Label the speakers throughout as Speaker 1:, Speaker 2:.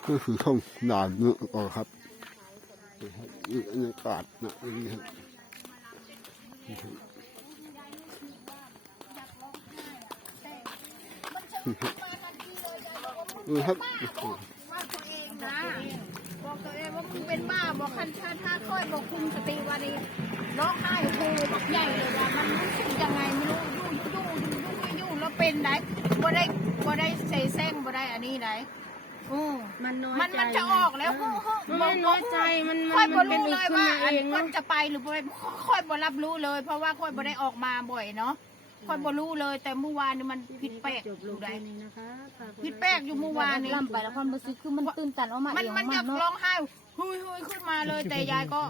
Speaker 1: ก็คือห้องด่านเนื้อครับนี่บรรยากาศนะนี่ครับครับ
Speaker 2: ว่าตัวเองนะบอกตัวเองว่ามึงเป็นบ้าบอกคันชาท่าค่อยบอกคุมสติวันนี้ร้องไห้โฮบอกใหญ่เลยว่ามันรู้สึกยังไงไม่รู้ยุ่งแล้วเป็นไหนบ่ได้เสแสร้งบ่ได้อันนี้ไหน
Speaker 3: มันน้อยใจ
Speaker 2: มันจะออกแล้ว
Speaker 3: มันน้อยใจมัน
Speaker 2: ค่อยบ่รู้เลยว่า
Speaker 3: เอง
Speaker 2: มันจะไปหรือไม่ค่อยบ่รับรู้เลย เพราะว่าค่อยบ่ได้ออกมาบ่อยเนาะค่อยบ่รู้เลยแต่เมื่อวานนี่มันผิดแปลกอยู่ได้ผิดแปลกอยู่เมื่อวานนี่
Speaker 4: ล่ำไปแล้วความรู้สึกคือมันตื่นตันออกมาเอง
Speaker 2: มันอยากร้องไห้ฮึยขึ้นมาเลยแต่ยายก็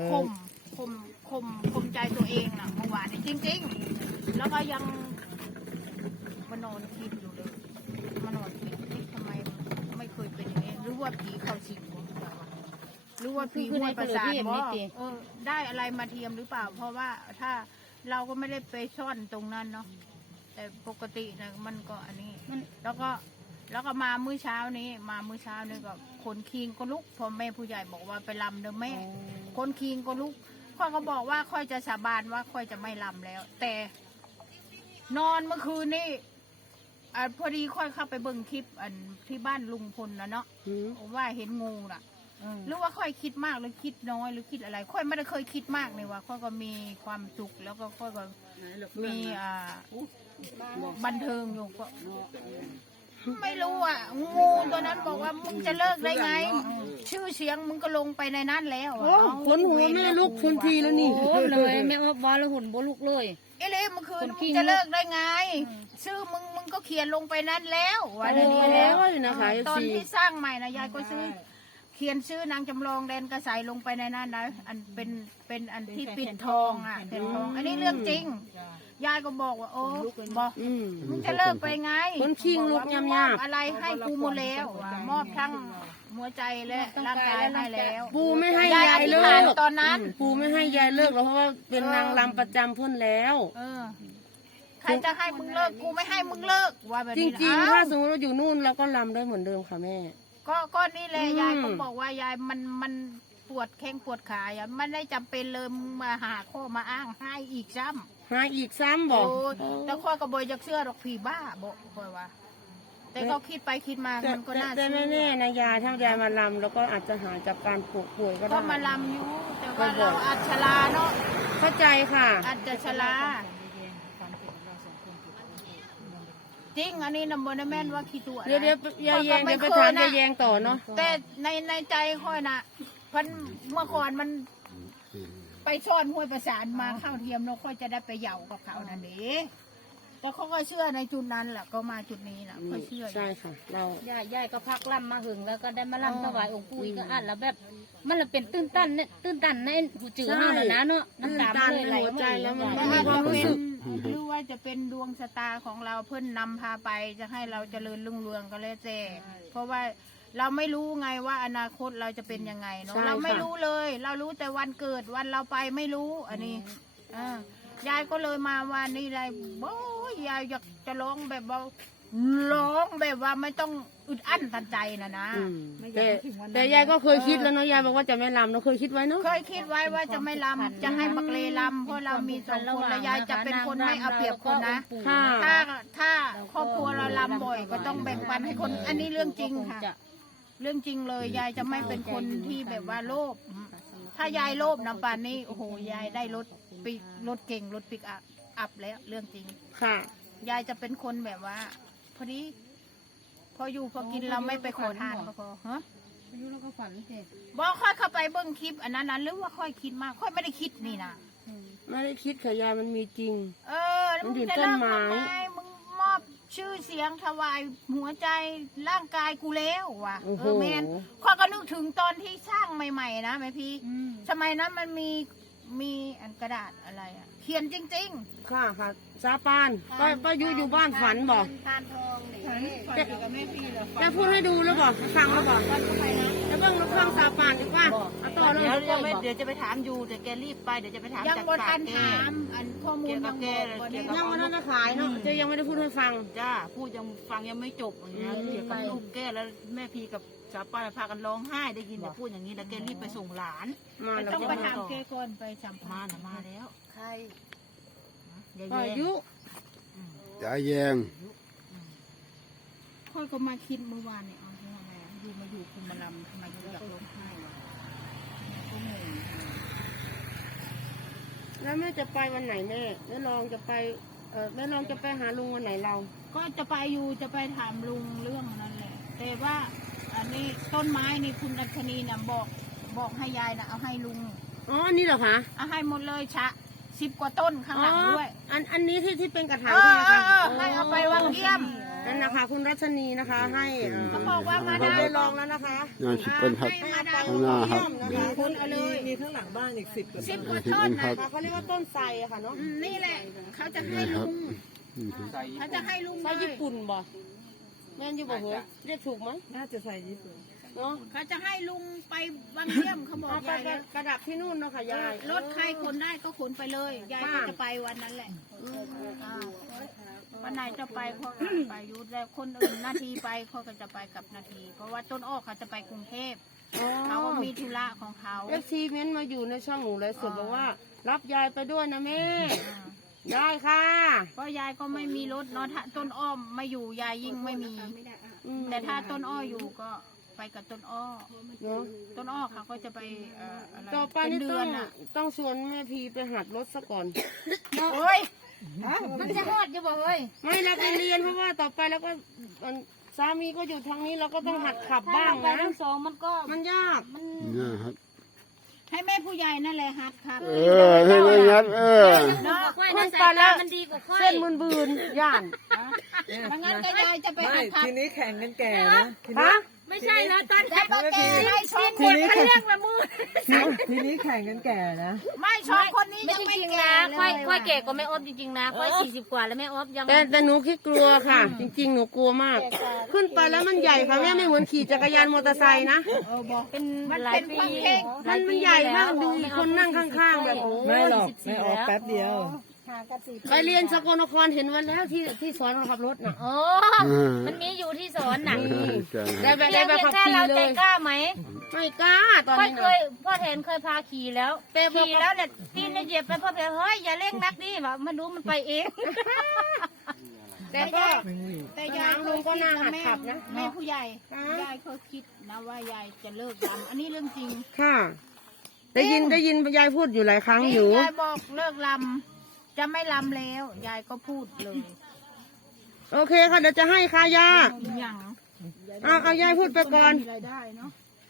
Speaker 2: ข่มใจตัวเองนะเมื่อวานนี่จริงๆแล้วก็ยังมานอนคิดอยู่เลยมานอนคิดทำไมไม่เคยเป็นอย่างนี้หรือว่าผีเข้าสิงหรือว่าผีห้วยประสาทบ่ได้อะไรมาเทียมหรือเปล่าเพราะว่าถ้าเราก็ไม่ได้ไปซ่อนตรงนั้นเนาะแต่ปกตินะมันก็อันนี้แล้วก็มามื้อเช้านี้ก็คนคิงก็ลุกพอแม่ผู้ใหญ่บอกว่าไปลำเด้อแม่คนคิงก็ลุกค่อยก็บอกว่าค่อยจะสาบานว่าค่อยจะไม่ลำแล้วแต่นอนเมื่อคืนนี้พอดีค่อยเข้าไปเบิ่งคลิปที่บ้านลุงพลนะเนาะว่าเห็นงูน่ะหรือว่าค่อยคิดมากหรือคิดน้อยหรือคิดอะไรค่อยไม่ได้เคยคิดมากเลยว่าค่อยก็มีความสุขแล้วก็ค่อยก็มีบันเทิงอยู่ก็ไม่รู้อ่ะงูตัวนั้นบอกว่ามึงจะเลิกได้ไงชื่อเสียงมึงก็ลงไปในนั้นแล้ว
Speaker 3: ขนหัวไม่ลุกทันทีแล้วนี่
Speaker 4: เลยแม่ว่าแล้วหุ่นบ่ลุกเลย
Speaker 2: เอเล่เมื่อคืนมึงจะเลิกได้ไงชื่อมึงก็เขียนลงไปนั้นแล้ววันนี้แล้วตอนที่สร้างใหม่นะยายก็ซื้อเขียนชื่อนางจำลองแดนกระใสลงไปในนั้นนะอันเป็นอันที่ปิดทองอ่ะเป็นทองอันนี้เรื่องจริงยายก็บอกว่าโอ้บอกมึงจะเลิกไปไง
Speaker 3: คนคิงลุกยำๆ
Speaker 2: อะไรให้กูหมดแล้วมอบทั้งหัวใจและร่างกายให้แล้ว
Speaker 3: ปูไม่ให้ยายเลิก
Speaker 2: ตอนนั้น
Speaker 3: ปูไม่ให้ยายเลิกเพราะว่าเป็นนางรำประจำพุ่นแล้ว
Speaker 2: ใครจะให้มึงเลิกกูไม่ให้มึงเลิกว่าแบบนี้
Speaker 3: จริงๆถ้าสมมติเราอยู่นู่นเราก็รำได้เหมือนเดิมค่ะแม่
Speaker 2: ก็นี่แหละยายก็บอกว่ายายมันปวดแข้งปวดขาอย่าไม่ได้จำเป็นเลยมาหาข้อมาอ้างให้อีกซ้
Speaker 3: ำบอก
Speaker 2: แต่ข้อก็บ่อยจากเชื่อดอกผีบ้าบอกค่อยว่าแต่ก็คิดไปคิดมามันก็น่าเชื่อ
Speaker 3: แต่แน่ๆนะยายถ้ายายมาลำแล้วก็อาจจะหายจากการป่วยก็ได้
Speaker 2: ก็มาลำอยู่แต่ว่าเราอาจชราเนาะ
Speaker 3: เข้าใจค่ะ
Speaker 2: อาจจะชราจริงอันนี้นำบนแม่นว่าขี้ตัว
Speaker 3: เดี๋ยวยายแยงจะไปถามยายแยงต่อเนาะ
Speaker 2: แต่ในใจค่อยนะพันเมื่อก่อนมันไปซ่อนห้วยประสานมาเข้าเทียมเราค่อยจะได้ไปเหย่ากับเขานั่นเองแต่เขาก็เชื่อในจุดนั้นแหละก็มาจุดนี้แหละเขาเชื่อ
Speaker 3: ใช่ค่ะเรา
Speaker 4: ยายก็พักล่ำมาหึงแล้วก็ได้มาล่ำถวายองค์ปู่อีกก็อ่านแล้วแบบมันเป็นตื้นตันในหูจืดห้าเลยนะเนาะน้ำตา
Speaker 3: เลยไหลหัวใจแล้วมัน
Speaker 2: มีความรู้สึกหรือว่าจะเป็นดวงชะตาของเราเพื่อนนำพาไปจะให้เราเจริญรุ่งเรืองก็แล้วแต่เพราะว่าเราไม่รู้ไงว่าอนาคตเราจะเป็นยังไงเนาะเราไม่รู้เลยเรารู้แต่วันเกิดวันเราไปไม่รู้อันนี้ยายก็เลยมาวันนี้ได้โอ้ยยายอยากจะร้องแบบว่าร้องแบบว่าไม่ต้องอึดอั้นตันใจนะ
Speaker 3: แต่ยายก็เคยคิดแล้วเนาะยายบอกว่าจะไม่ลำเราเคยคิดไว้เนาะ
Speaker 2: เคยคิดไว้ว่าจะไม่ลำจะให้บักเลลำเพราะเรามีสองคนแล้วยายจะเป็นคนไม่เอาเปรียบคนนะถ้าครอบครัวเราลำบ่อยก็ต้องแบ่งปันให้คนอันนี้เรื่องจริงค่ะเรื่องจริงเลยยายจะไม่เป็นคนที่แบบว่าโลภถ้ายายโลภน้ำปานนี้โอ้โหยายได้รถเก่งรถปิกอัพแล้วเรื่องจริง
Speaker 3: ค่ะ
Speaker 2: ยายจะเป็นคนแบบว่าพอดีพออยู่พอกินเราไม่ไปขอทานก็พอฮะ
Speaker 4: อายุเราก็ฝันเสร็จ
Speaker 2: บอกค่อยเข้าไปเบิ้งคลิปอันนั้นหรือว่าค่อยคิดมากค่อยไม่ได้คิดนี่นะ
Speaker 3: ไม่ได้คิดค่ะยายมันมีจริง
Speaker 2: มันอยู่ต้นไม้มึงมอบชื่อเสียงถวายหัวใจร่างกายกูแล้วว่ะแมนข้าก็นึกถึงตอนที่สร้างใหม่ๆนะแม่พี่สมัยนั้นมันมีอันกระดาษอะไรอะเขียนจริง
Speaker 3: ๆค่ะซาปานก็อยู่บ้านฝันบอก
Speaker 2: ทานทองนี่
Speaker 3: จะพูดให้ดูหรือบอกฟังหรือบอกจะเบิ่งน้ำเครื่องสาปานดีกว่าเอาต่อเลย
Speaker 5: เดี๋ยวจะไปถามอยู่แต่แกรีบไปเดี๋ยวจะไปถาม
Speaker 2: ยัง
Speaker 5: จาก
Speaker 2: บ่
Speaker 5: ปา
Speaker 2: ทั
Speaker 5: ก
Speaker 2: น
Speaker 5: แก
Speaker 2: ถามอันข้อมูล
Speaker 5: เกี่ยวกับแก
Speaker 2: บ่
Speaker 5: เกี่
Speaker 2: ได้
Speaker 5: ยวกับ
Speaker 3: ยังไม่ได้ขายเนาะเจะยังไม่ได้พูดให้ฟัง
Speaker 5: จ้าพูดยังฟังยังไม่จบอย่างเงี้ยเกี่ยวกับลูกแกแล้วแม่พีกับสาวป้าพากันร้องไห้ได้ยินแต่พูดอย่างนี้แล้วแกรีบไปส่งหลาน
Speaker 3: มาแล้ว
Speaker 2: ต้อง
Speaker 3: ก็
Speaker 2: ไปถามแกก่อนไปสัมภา
Speaker 5: มา
Speaker 2: ษณ์
Speaker 5: น่ะมาแล้ว
Speaker 2: ใคร
Speaker 5: ยาย
Speaker 3: อา
Speaker 5: แย
Speaker 3: ยุ
Speaker 1: ยายแยง
Speaker 2: ค่อยก็มาคิดเมื่อวานเนี่ยเอาที่ว่าไงอยู่มาอยู่คุมมาลำทำไมถึงอยากร้องไห้วะก็งง
Speaker 3: แล้วแม่จะไปวันไหนแม่แม่ลองจะไปแม่ลองจะไปหาลุงวันไหนเรา
Speaker 2: ก็จะไปอยู่จะไปถามลุงเรื่องนั้นแหละแต่ว่าอันนี้ต้นไม้นี่คุณดัชนีนะบอกให้ยายนะเอาให้ลุง
Speaker 3: อ๋อนี่เหรอคะ
Speaker 2: เอาให้หมดเลยชะ10 กว่าต้นข้างหลังด้วย
Speaker 3: อันนี้ที่เป็นกระถาง
Speaker 2: เอ
Speaker 3: ใช่
Speaker 2: อ
Speaker 3: ไหมคะ
Speaker 2: ให้เอาไปวางเยี่ยม
Speaker 3: นั่นนะคะ คุณรัชนีนะคะให้
Speaker 2: เขาบอกว่ามา
Speaker 3: เรา
Speaker 2: ดาม
Speaker 3: ได้ลองแล้วนะคะ
Speaker 1: งานชิปเป็นครับ
Speaker 2: ให้มาดาม
Speaker 1: ข้างหน้าครับ
Speaker 2: มีคนเอาเลย
Speaker 6: มีข้างหลังบ้านอีก10 กว่า
Speaker 2: 10 ก
Speaker 1: งา
Speaker 2: ว่าน
Speaker 1: ชิป
Speaker 2: ต้
Speaker 1: เป็น นค
Speaker 2: นะ
Speaker 1: รับ
Speaker 3: เขาเรียกว่าต้นไทรอะค่ะเนาะ
Speaker 2: นี่แหละ เขาจะให้
Speaker 1: นะครั
Speaker 2: ลุ
Speaker 1: บ
Speaker 2: งเขาจะให้ลุง
Speaker 3: ไทร
Speaker 2: เลย
Speaker 3: ญี่ปุ่นบ่แม่นอยู่บ่เหรอเรียกถูกไหม
Speaker 6: น่าจะใส่ญี่ปุ่น
Speaker 3: เนาะ
Speaker 2: เขาจะให้ลุงไปวางเยี่ยมเขาบอก
Speaker 3: เอาไป
Speaker 2: ยายนะ
Speaker 3: กระดับที่นู่นเนาะค่ะยาย
Speaker 2: รถใครขนได้ก็ขนไปเลยยายก็จะไปวันนั้นแหละอ่าวันไหนจะไปเขาก็ไปอยู่แล้วคนอื่นนาทีไปเขาก็จะไปกับนาที เพราะว่าต้นอ้อเขาจะไปกรุงเทพเขาก็มีธุระของเขา
Speaker 3: เอฟซีเม้นต์มาอยู่ในช่องหนูเลยสุดบอกว่า รับยายไปด้วยนะแม่ ได้ค่ะ
Speaker 2: เพราะยายก็ไม่มีรถเนาะถ้าต้นอ้อมไม่อยู่ยายยิ่งไม่มี แต่ถ้าต้นอ้ออยู่ก็ไปกับต้นอ้อ
Speaker 3: เนาะ
Speaker 2: ต้นอ้อเขาก็จะไปอะไร
Speaker 3: ต่อไป
Speaker 2: เป็น
Speaker 3: นี่
Speaker 2: เดื
Speaker 3: ต้
Speaker 2: อ
Speaker 3: อน ง
Speaker 2: อ่ะ
Speaker 3: ต้องชวนแม่พีไปหัดรถซะก่อน
Speaker 2: โอ้ย
Speaker 4: มันจะฮอดอยู่บ่เฮ้ย
Speaker 3: ไม่เราไปเรียนเพราะว่าต่อไปแล้วก็สามีก็อยู่ทางนี้เราก็ต้องหัดขับ
Speaker 4: ถ้า
Speaker 3: บ้าง
Speaker 4: เราไป
Speaker 3: นะ
Speaker 4: ทั้งสองมันก็
Speaker 3: มันยาก
Speaker 1: เนี่ยครับ
Speaker 2: ให้แม่ผู้ใหญ่นั่นแหละฮัดครับ
Speaker 1: ให้ไม่งัด
Speaker 4: ดีกว่าค่อย
Speaker 3: ขึ้
Speaker 4: นะ
Speaker 3: น
Speaker 4: สาย
Speaker 3: ไปแล้
Speaker 4: ตาว มันดีกว่าค่อย
Speaker 3: เส้นมืนบืนย่าน
Speaker 2: ถ้างั้นก็ยายจะไป
Speaker 6: ไม่
Speaker 2: หัดขับ
Speaker 6: ทีนี้แข่งกันแก่นะทีนี้
Speaker 3: ฮะ
Speaker 4: ไม่ใช่นะตอน
Speaker 2: แต่ก็แกไม่ชอบค
Speaker 6: ที
Speaker 2: น
Speaker 6: นี้
Speaker 2: เขา
Speaker 6: แข่ง
Speaker 2: เรียกละมือ
Speaker 6: ทีนี้แข่งกันแก่นะ
Speaker 2: ไม่ชอบคนนี้
Speaker 4: ไม่
Speaker 2: ยัง
Speaker 4: จ
Speaker 2: ไม่
Speaker 4: ริงๆ
Speaker 2: แก่
Speaker 4: นะ
Speaker 2: เล
Speaker 4: ค่อย
Speaker 2: ย
Speaker 4: แก่กว่าแม่ออฟจริงๆนะค่อย40 กว่าแล้วแม่ออฟยัง
Speaker 3: แต่หนูคิดกลัวค่ะ จริง ๆ หนูกลัวมาก ขึ้นไปแล้วมันใหญ่ค่ะแม่ไม่เหมือนขี่จักรยานมอเตอร์ไซค์นะ
Speaker 4: เป็น
Speaker 2: มัน
Speaker 4: หลา
Speaker 2: เป็
Speaker 4: ย
Speaker 2: น
Speaker 4: ปี
Speaker 2: ความเพ่ง
Speaker 3: มันใหญ่มากดูอีกคนนั่งข้างๆแบบโอ้
Speaker 6: ไม่หรอกไม่ออกแป๊บเดียว
Speaker 3: ไปเรียนสกลนครเห็นวันแล้วที่สอนเราขับรถน่ะ
Speaker 4: โอ้มันมีอยู่ที่สอนน่ะ
Speaker 3: ได้แบบ
Speaker 4: เพียง
Speaker 3: ขับ
Speaker 4: แค่
Speaker 3: ขี่
Speaker 4: เรา
Speaker 3: เล
Speaker 4: ใจ
Speaker 3: ย
Speaker 4: กล้าไหม
Speaker 3: ไม่กล้าตอน
Speaker 4: ค่อย
Speaker 3: นี้
Speaker 4: เค
Speaker 3: นะ
Speaker 4: ยพ่อแทนเคยพาขี่แล้ว
Speaker 3: แต่บอก
Speaker 4: ขี่แล้วเนี่ยตีนเนี่ยเหยียบไปพ่อแทนเฮ้ยอย่าเร่งนักดิว่ามันรู้มันไปเอง
Speaker 3: แต่ก็
Speaker 2: แต่ยาย
Speaker 3: ลุงก็น่าหัดขับนะ
Speaker 2: แม่ผู้ใหญ่
Speaker 3: ค่ะ
Speaker 2: ยายเขาคิดนะว่ายายจะเลิกรำอันนี้เรื่องจริง
Speaker 3: ค่ะ ได้ยินยายพูดอยู่หลายครั้งอยู่
Speaker 2: ยายบอกเลิกรำจะไม่รำแล้ว ยายก็พูดเลย
Speaker 3: โอเคค่ะเดี๋ยวจะให้ค่ะยา
Speaker 2: อย่าง
Speaker 3: เอายายพูดไปก่อน
Speaker 2: มีรายได้เนาะ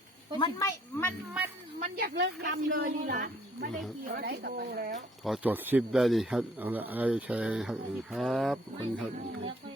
Speaker 2: มันอยากเลิกรำเลยนี่ล่ะไม่ได้เกี่ยวได้กับอะไร
Speaker 1: ขอจดคลิปได้ดีครับ เอาละอะไรแชร์ครับครับคนครับ